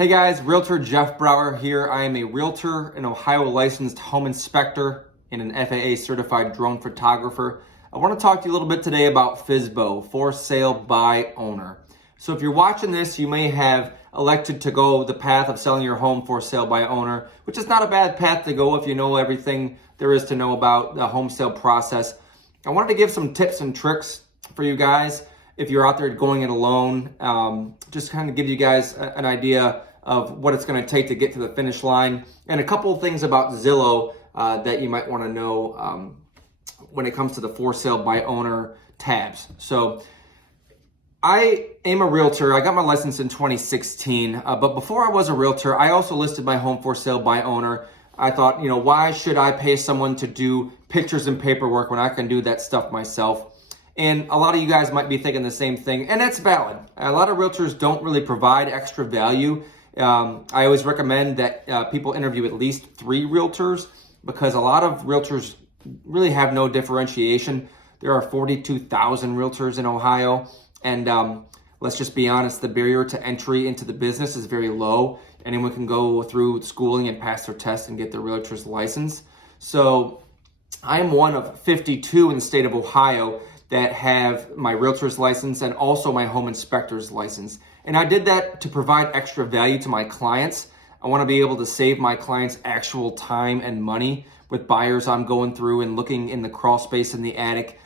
Hey guys, Realtor Jeff Brower here. I am a realtor, an Ohio licensed home inspector, and an FAA certified drone photographer. I want to talk to you a little bit today about FSBO, for sale by owner. So if you're watching this, you may have elected to go the path of selling your home for sale by owner, which is not a bad path to go if you know everything there is to know about the home sale process. I wanted to give some tips and tricks for you guys if you're out there going it alone, just kind of give you guys an idea of what it's going to take to get to the finish line, and a couple of things about Zillow that you might want to know when it comes to the for sale by owner tabs. So I am a realtor. I got my license in 2016, but before I was a realtor, I also listed my home for sale by owner. I thought, why should I pay someone to do pictures and paperwork when I can do that stuff myself? And a lot of you guys might be thinking the same thing, and that's valid. A lot of realtors don't really provide extra value. I always recommend that people interview at least 3 realtors, because a lot of realtors really have no differentiation. There are 42,000 realtors in Ohio, and let's just be honest, the barrier to entry into the business is very low. Anyone can go through schooling and pass their test and get their realtor's license. So I am one of 52 in the state of Ohio that have my realtor's license and also my home inspector's license. And I did that to provide extra value to my clients. I want to be able to save my clients actual time and money with buyers I'm going through and looking in the crawl space in the attic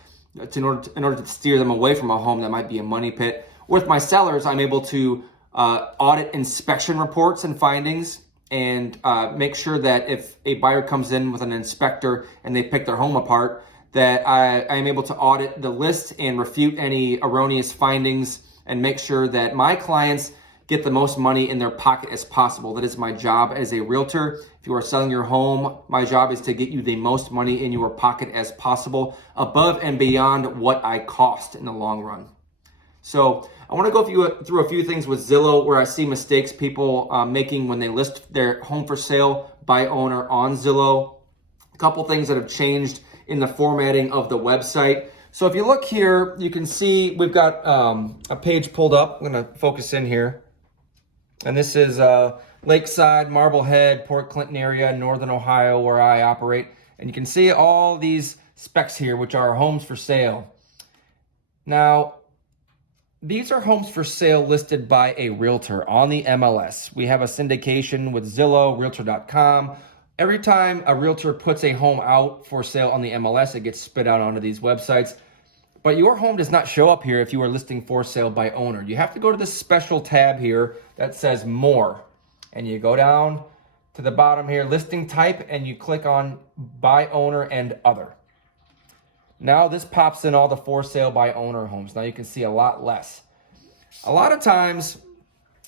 in order to steer them away from a home that might be a money pit. With my sellers, I'm able to audit inspection reports and findings, and make sure that if a buyer comes in with an inspector and they pick their home apart, that I am able to audit the list and refute any erroneous findings and make sure that my clients get the most money in their pocket as possible. That is my job as a realtor. If you are selling your home, my job is to get you the most money in your pocket as possible, above and beyond what I cost in the long run. So I want to go through a few things with Zillow where I see mistakes people making when they list their home for sale by owner on Zillow. A couple things that have changed in the formatting of the website. So if you look here, you can see we've got a page pulled up. I'm going to focus in here. And this is Lakeside, Marblehead, Port Clinton area, Northern Ohio, where I operate. And you can see all these specs here, which are homes for sale. Now, these are homes for sale listed by a realtor on the MLS. We have a syndication with Zillow, Realtor.com. Every time a realtor puts a home out for sale on the MLS, it gets spit out onto these websites. But your home does not show up here if you are listing for sale by owner. You have to go to this special tab here that says More. And you go down to the bottom here, listing type, and you click on by owner and other. Now this pops in all the for sale by owner homes. Now you can see a lot less. A lot of times,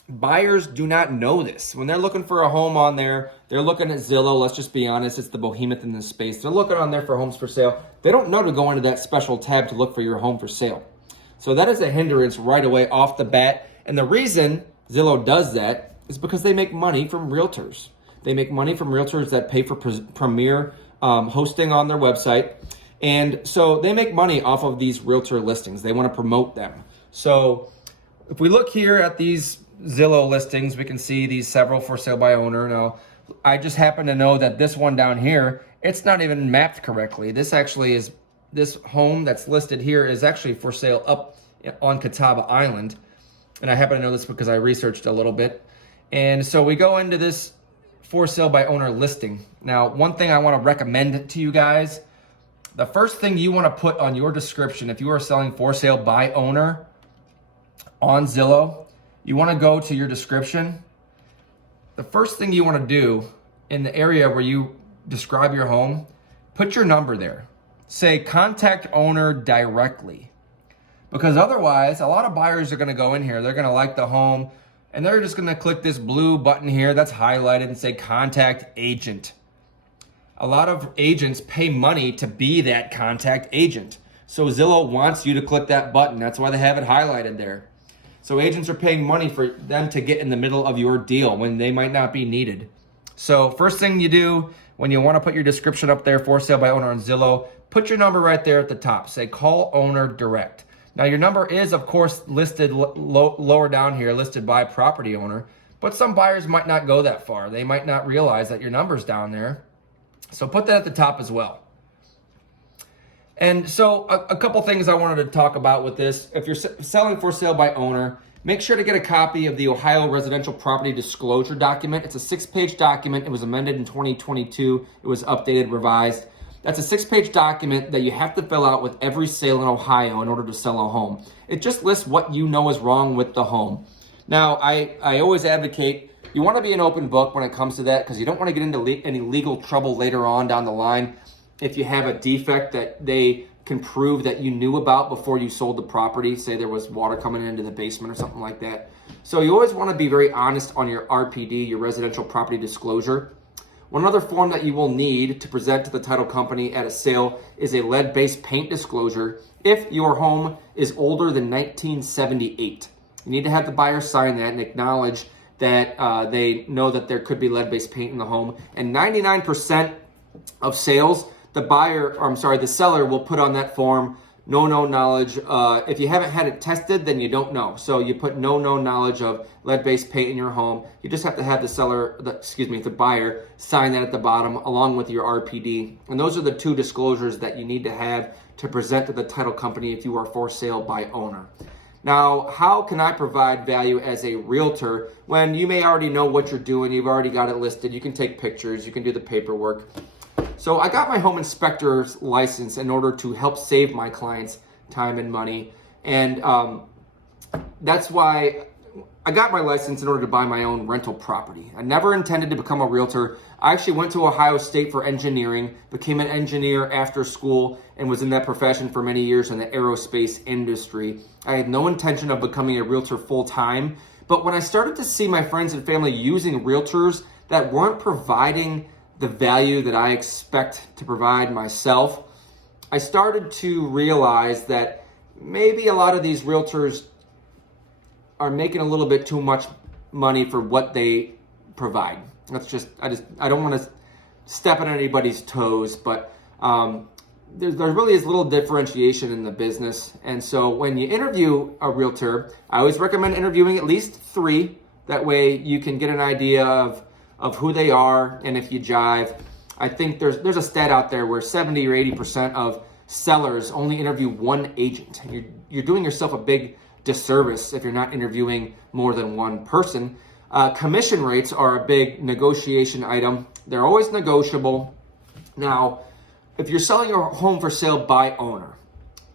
buyers do not know this. When they're looking for a home on there, they're looking at Zillow. Let's just be honest, it's the behemoth in this space. They're looking on there for homes for sale. They don't know to go into that special tab to look for your home for sale. So that is a hindrance right away off the bat. And the reason Zillow does that is because they make money from realtors. They make money from realtors that pay for premier hosting on their website. And so they make money off of these realtor listings. They want to promote them. So if we look here at these Zillow listings, we can see these several for sale by owner. Now, I just happen to know that this one down here, it's not even mapped correctly. This home that's listed here is actually for sale up on Catawba Island. And I happen to know this because I researched a little bit. And so we go into this for sale by owner listing. Now, one thing I want to recommend to you guys, the first thing you want to put on your description, if you are selling for sale by owner on Zillow, you want to go to your description. The first thing you want to do in the area where you describe your home, put your number there. Say contact owner directly. Because otherwise, a lot of buyers are going to go in here, they're going to like the home, and they're just going to click this blue button here that's highlighted and say contact agent. A lot of agents pay money to be that contact agent. So Zillow wants you to click that button. That's why they have it highlighted there. So agents are paying money for them to get in the middle of your deal when they might not be needed. So first thing you do when you want to put your description up there, for sale by owner on Zillow, put your number right there at the top. Say call owner direct. Now your number is of course listed lower down here, listed by property owner, But some buyers might not go that far. They might not realize that your number's down there. So put that at the top as well. And so a couple things I wanted to talk about with this. If you're selling for sale by owner, make sure to get a copy of the Ohio Residential Property Disclosure document. It's a 6-page document. It was amended in 2022. It was updated, revised. That's a 6-page document that you have to fill out with every sale in Ohio in order to sell a home. It just lists what you know is wrong with the home. Now, I always advocate you want to be an open book when it comes to that, because you don't want to get into any legal trouble later on down the line if you have a defect that they can prove that you knew about before you sold the property. Say there was water coming into the basement or something like that. So you always want to be very honest on your RPD, your residential property disclosure. One other form that you will need to present to the title company at a sale is a lead-based paint disclosure if your home is older than 1978. You need to have the buyer sign that and acknowledge that they know that there could be lead-based paint in the home. And 99% of sales, the seller will put on that form, no known knowledge. If you haven't had it tested, then you don't know. So you put no known knowledge of lead-based paint in your home. You just have to have the buyer sign that at the bottom along with your RPD. And those are the two disclosures that you need to have to present to the title company if you are for sale by owner. Now, how can I provide value as a realtor when you may already know what you're doing? You've already got it listed. You can take pictures. You can do the paperwork. So I got my home inspector's license in order to help save my clients time and money. And that's why I got my license in order to buy my own rental property. I never intended to become a realtor. I actually went to Ohio State for engineering, became an engineer after school, and was in that profession for many years in the aerospace industry. I had no intention of becoming a realtor full time. But when I started to see my friends and family using realtors that weren't providing the value that I expect to provide myself, I started to realize that maybe a lot of these realtors are making a little bit too much money for what they provide. I don't want to step on anybody's toes, but there really is little differentiation in the business. And so when you interview a realtor, I always recommend interviewing at least 3. That way you can get an idea of who they are and if you jive. I think there's a stat out there where 70 or 80% of sellers only interview one agent. You're doing yourself a big disservice if you're not interviewing more than one person. Commission rates are a big negotiation item. They're always negotiable. Now, if you're selling your home for sale by owner,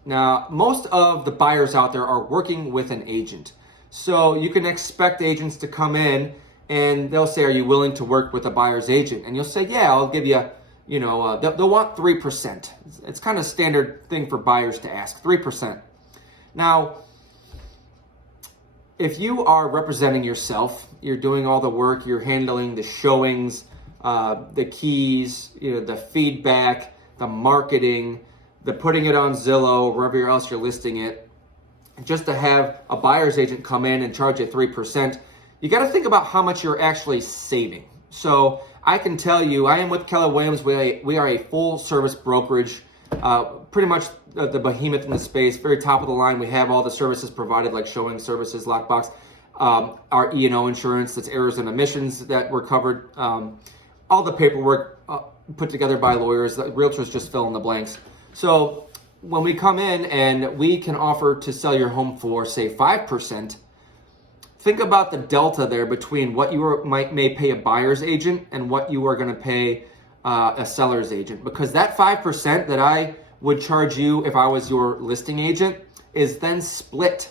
now most of the buyers out there are working with an agent. So you can expect agents to come in and they'll say, are you willing to work with a buyer's agent? And you'll say, yeah, I'll give you, they'll want 3%. It's kind of standard thing for buyers to ask, 3%. Now, if you are representing yourself, you're doing all the work, you're handling the showings, the keys, the feedback, the marketing, the putting it on Zillow, wherever else you're listing it, just to have a buyer's agent come in and charge you 3%, you got to think about how much you're actually saving. So I can tell you, I am with Keller Williams. We are a full service brokerage, pretty much the behemoth in the space, very top of the line. We have all the services provided, like showing services, lockbox, our E&O insurance, that's errors and omissions that were covered, all the paperwork put together by lawyers. The realtors just fill in the blanks. So when we come in and we can offer to sell your home for, say, 5%, think about the delta there between what you may pay a buyer's agent and what you are going to pay a seller's agent. Because that 5% that I would charge you if I was your listing agent is then split.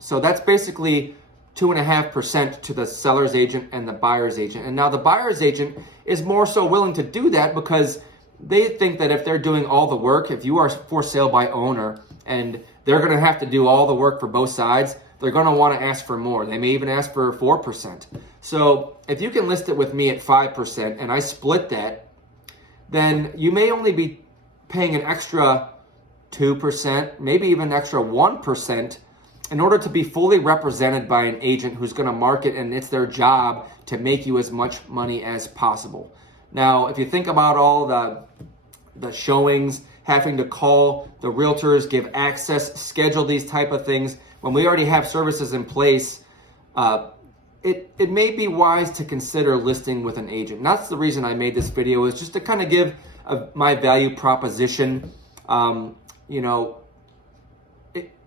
So that's basically 2.5% to the seller's agent and the buyer's agent. And now the buyer's agent is more so willing to do that because they think that if they're doing all the work, if you are for sale by owner and they're going to have to do all the work for both sides, they're going to want to ask for more. They may even ask for 4%. So if you can list it with me at 5% and I split that, then you may only be paying an extra 2%, maybe even an extra 1% in order to be fully represented by an agent who's going to market, and it's their job to make you as much money as possible. Now, if you think about all the showings, having to call the realtors, give access, schedule these type of things, when we already have services in place, it may be wise to consider listing with an agent. And that's the reason I made this video, is just to kind of give my value proposition.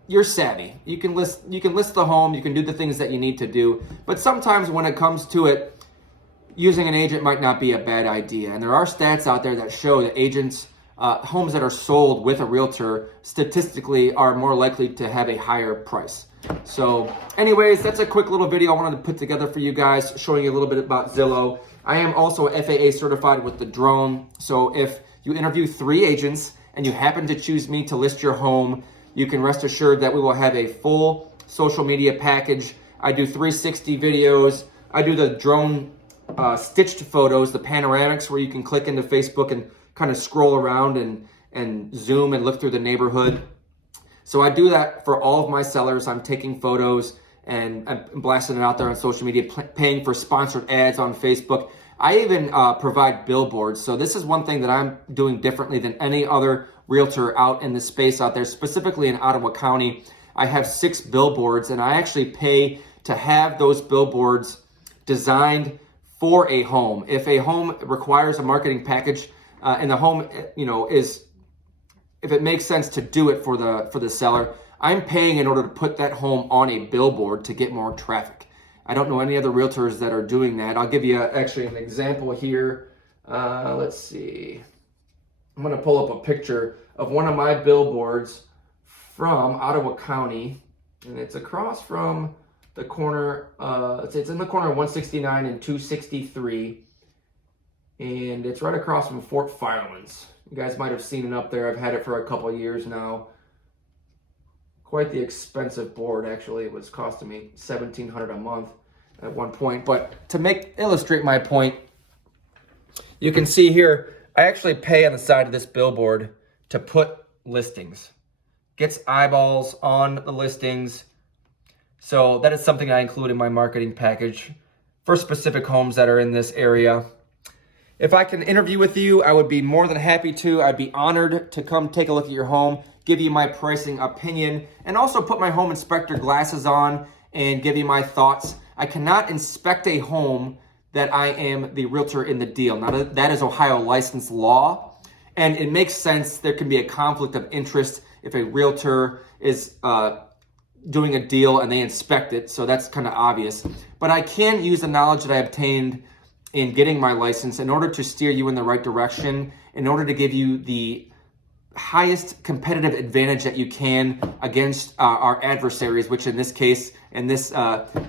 You're savvy. You can list the home, you can do the things that you need to do, but sometimes when it comes to it, using an agent might not be a bad idea. And there are stats out there that show that agents, homes that are sold with a realtor, statistically are more likely to have a higher price. So anyways, that's a quick little video I wanted to put together for you guys, showing you a little bit about Zillow. I am also FAA certified with the drone. So if you interview 3 agents and you happen to choose me to list your home, you can rest assured that we will have a full social media package. I do 360 videos. I do the drone stitched photos, the panoramics, where you can click into Facebook and kind of scroll around and zoom and look through the neighborhood. So I do that for all of my sellers. I'm taking photos and I'm blasting it out there on social media, paying for sponsored ads on Facebook. I even provide billboards. So this is one thing that I'm doing differently than any other realtor out in the space out there, specifically in Ottawa County. I have 6 billboards, and I actually pay to have those billboards designed for a home. If a home requires a marketing package, and the home, if it makes sense to do it for the seller, I'm paying in order to put that home on a billboard to get more traffic. I don't know any other realtors that are doing that. I'll give you actually an example here. Let's see. I'm going to pull up a picture of one of my billboards from Ottawa County, and it's across from the corner. It's in the corner of 169 and 263, and it's right across from Fort Firelands. You guys might have seen it up there. I've had it for a couple of years now. Quite the expensive board, actually. It was costing me $1,700 a month at one point. But to illustrate my point, you can see here, I actually pay on the side of this billboard to put listings. Gets eyeballs on the listings. So that is something I include in my marketing package for specific homes that are in this area. If I can interview with you, I would be more than happy to. I'd be honored to come take a look at your home, give you my pricing opinion, and also put my home inspector glasses on and give you my thoughts. I cannot inspect a home that I am the realtor in the deal. Now, that is Ohio licensed law, and it makes sense. There can be a conflict of interest if a realtor is doing a deal and they inspect it, so that's kind of obvious. But I can use the knowledge that I obtained in getting my license in order to steer you in the right direction, in order to give you the highest competitive advantage that you can against our adversaries, which in this case, in this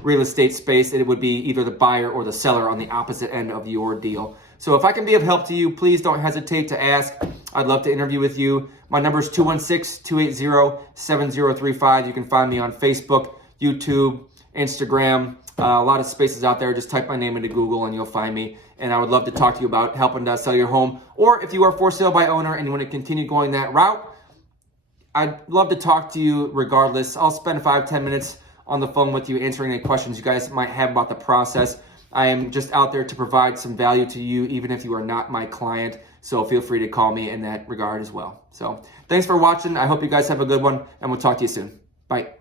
real estate space, it would be either the buyer or the seller on the opposite end of your deal. So if I can be of help to you, please don't hesitate to ask. I'd love to interview with you. My number is 216-280-7035. You can find me on Facebook, YouTube, Instagram, a lot of spaces out there. Just type my name into Google and you'll find me. And I would love to talk to you about helping to sell your home. Or if you are for sale by owner and you want to continue going that route, I'd love to talk to you regardless. I'll spend 5-10 minutes on the phone with you answering any questions you guys might have about the process. I am just out there to provide some value to you, even if you are not my client. So feel free to call me in that regard as well. So thanks for watching. I hope you guys have a good one, and we'll talk to you soon. Bye.